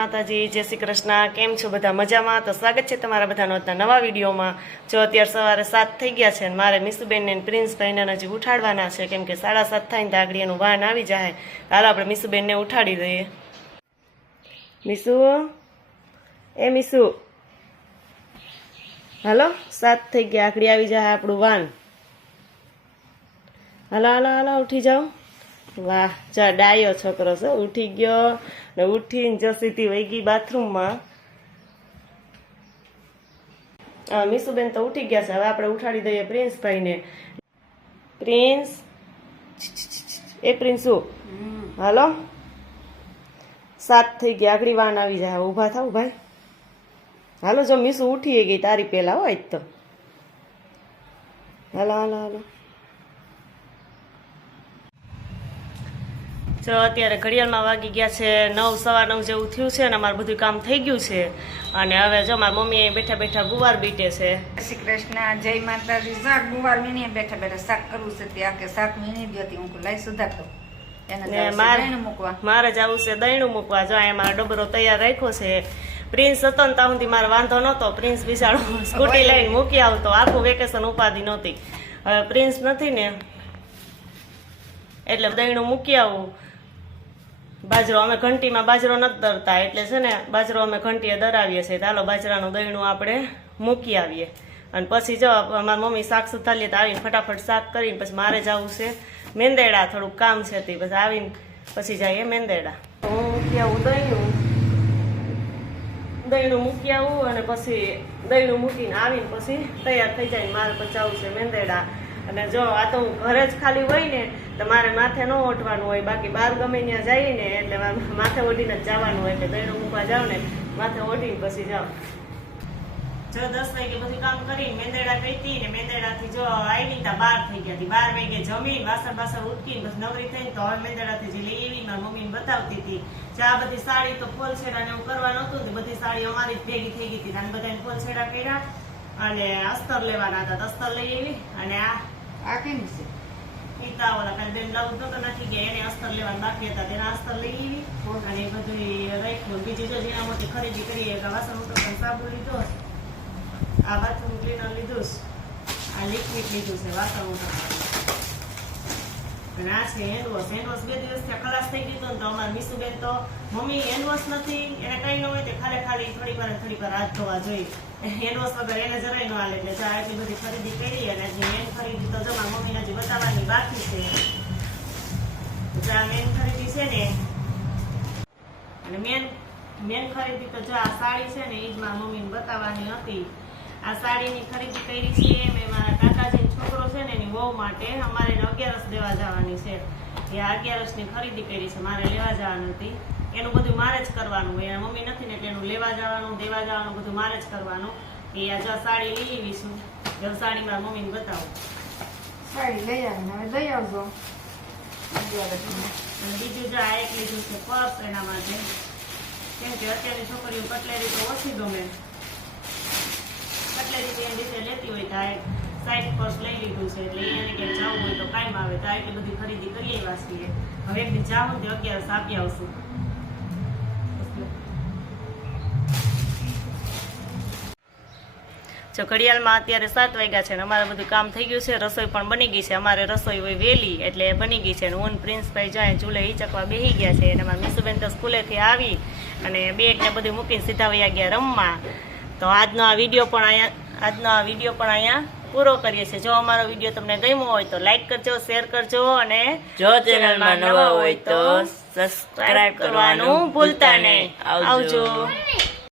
માતાજી, જય શ્રી કૃષ્ણ। કેમ છો બધા? મજામાં? તો સ્વાગત છે તમારા બધાનો નવા વિડીયોમાં। જો અત્યારે સવારે 7 થઈ ગયા છે અને મારે મીસુબેન ને પ્રિન્સભાઈને હજી ઉઠાડવાના છે, કેમ કે 7:30 થાય ને આગળ એનું વાહન આવી જાય। હાલો આપણે મીસુબેનને ઉઠાડી દઈએ। મીસુ, એ મીસુ, હાલો 7 થઈ ગયા, આગળ આવી જાય આપણું વાહન। હાલો હાલો હાલો, ઉઠી જાઓ। વાહ, જા ડાયો છોકરો છે, ઉઠી ગયો ને ઉઠીને જો સીધી વહી ગઈ બાથરૂમમાં। મીસુબેન તો ઉઠી ગયા છે, હવે આપણે ઉઠાડી દઈએ પ્રિન્સભાઈને। પ્રિન્સ, એ પ્રિન્સુ, હાલો 7 થઈ ગયા, આગળ વાન આવી જાય, ઊભા થાવ ભાઈ। હાલો, જો મીસુ ઉઠી ગઈ તારી પહેલા હોય તો હાલો હાલો હાલો। જો અત્યારે ઘડિયાળમાં વાગી ગયા છે 9, સવા 9 જેવું થયું છે અને અમારું બધું કામ થઈ ગયું છે અને હવે જો મારી મમ્મી બેઠા બેઠા ગુવાર બીટે છે। જય શ્રી કૃષ્ણ, જય માતાજી। શાક ગુવાર વીણી બેઠા બેઠા શાક કરવું છે, ત્યાં કે શાક વીણી દો હું લાઈ સુધારતો એને મારે જવું છે દહીણું મૂકવા। જો અહીંયા મારો ડબરો તૈયાર રાખ્યો છે। પ્રિન્સ હતો ને ત્યાં સુધી મારે વાંધો નહોતો, પ્રિન્સ બિચારો સ્કૂટી લઈને મૂકી આવતો, આખું વેકેશન ઉપાધિ નહોતી। હવે પ્રિન્સ નથી ને એટલે દહીણું મૂકી આવું। બાજરો અમે ઘંટીમાં બાજરો નથી દરતા, એટલે છે ને બાજરો અમે ઘંટીએ દરાવીએ છીએ। ચાલો બાજરાનું દહીણું આપણે મૂકી આવીએ અને પછી જો અમારી મમ્મી શાક સુધારીએ તો આવીને ફટાફટ શાક કરીને પછી મારે જવું છે મેંદેડા, થોડુંક કામ છે તે પછી આવીને પછી જઈએ મેંદેડા। હું મૂકી આવું દહીણું મૂકી આવું અને પછી દહીણું મૂકીને આવીને પછી તૈયાર થઈ જાય, મારે પછી જવું છે મેંદેડા। અને જો આ તો હું ઘરે જ ખાલી હોય ને તો મારે માથે ન ઓઢવાનું હોય, બાકી બહાર ગમે ત્યાં જઈએ ને એટલે માથે ઓઢીને જ જવાનું હોય, એટલે દહીણું મૂકવા જાવ ને માથે ઓઢીને પછી જાઓ। જો 10 વાગે બધું કામ કરીને મેંદેડા કહીતી ને મેંદેડાથી જો આવી તા 12 થઈ ગયા, 12 વાગે જમીન વાસણ ઉટકીને બસ નવરી થઈને તો હવે મેંદેડાથી જે લઈ આવી મારી મમ્મીને બતાવતી હતી। આ બધી સાડી તો ફોલછેડા ને એવું કરવા નહોતું, બધી સાડી અમારી જ ભેગી થઈ ગઈ હતી અને બધાને ફોલછેડા કર્યા અને અસ્તર લેવાના હતા, અસ્તર લઈ આવી। અને આ કેમ છે પિતા ઓલા કાલે બેન બ્લાઉઝ નતો નાખી ગયા, એને અસ્તર લેવાના બાકી હતા, તેના અસ્તર લઈ આવી અને એ બધું રાખ્યું। બીજી જો જીના મોટી ખરીદી કરીએ, વાસણ ઉતરવાનો સાબુ લીધો, આ બાથરૂમ ક્લીનર લીધું, આ લિક્વિડ લીધું છે વાસણ ઉતરવાનું, અને આ છે હેન્ડવોશ। હેન્ડવોશ 2 દિવસથી ખલાસ થઈ ગયું તો અમારા મીસુબેન તો મમ્મી હેન્ડવોશ નથી, એને કઈ ન હોય તો ખાલી થોડીક વાર હાથ ધોવા જોઈએ, હેન્ડવોશ વગર એને જરાય ન હાલે। એટલે આટલી બધી ખરીદી કરી અને મેન ખરીદી તો જમા મમ્મીને હજી બતાવવાની બાકી છે। આ મેન ખરીદી છે ને, અને મેન ખરીદી તો જો આ સાડી છે ને એ જ મારા મમ્મીને બતાવવાની હતી। આ સાડીની ખરીદી કરી છે મેં મારા કાકાજીનો છોકરો છે ને એની વહુ માટે, અમારે 11સ દેવા જવાની છે, એ 11સની ખરીદી કરી છે, મારે લેવા જવાની હતી। એનું બધું મારે જ કરવાનું હોય, એના મમ્મી નથી ને એટલે એનું લેવા જવાનું દેવા જવાનું બધું મારે જ કરવાનું। એ આ જો સાડી લઈ આવીશું, જો સાડી મારા મમ્મીને બતાવું, સાડી લઈ આવીને હવે લઈ આવજો। અને બીજું જો આ એક લીધું છે પર્સ એના માટે, કેમ કે અત્યારની છોકરીઓ કટલેરી તો ઓછી ગમે, કટલેરી તો એની રીતે લેતી હોય તો આ એક સાઈડ પર્સ લઈ લીધું છે, એટલે એને ક્યાંય જવું હોય તો કાયમ આવે તો એટલી બધી ખરીદી કરી આવ્યા છીએ। હવે એક દી જાઉં તો 11સ આપી આવશું। જો ઘડિયાળમાં અત્યારે 7 વાગ્યા છે ને અમારે બધું કામ થઈ ગયું છે, રસોઈ પણ બની ગઈ છે। અમારે રસોઈ હોય વહેલી એટલે બની ગઈ છે, અને હું પ્રિન્સભાઈ જાય ચૂલે હિચકવા બેસી ગયા છે, અને મારા મીસુબેન તો સ્કૂલેથી આવી અને બેગ ને બધું મૂકીને સીધા વયા ગયા રમવા। તો આજનો આ વિડીયો પણ અહીંયા પૂરો કરીએ છીએ। જો અમારો વિડીયો તમને ગમ્યો હોય તો લાઈક કરજો, શેર કરજો, અને જો ચેનલમાં નવા હોય તો સબસ્ક્રાઇબ કરવાનું ભૂલતા નહીં। આવજો।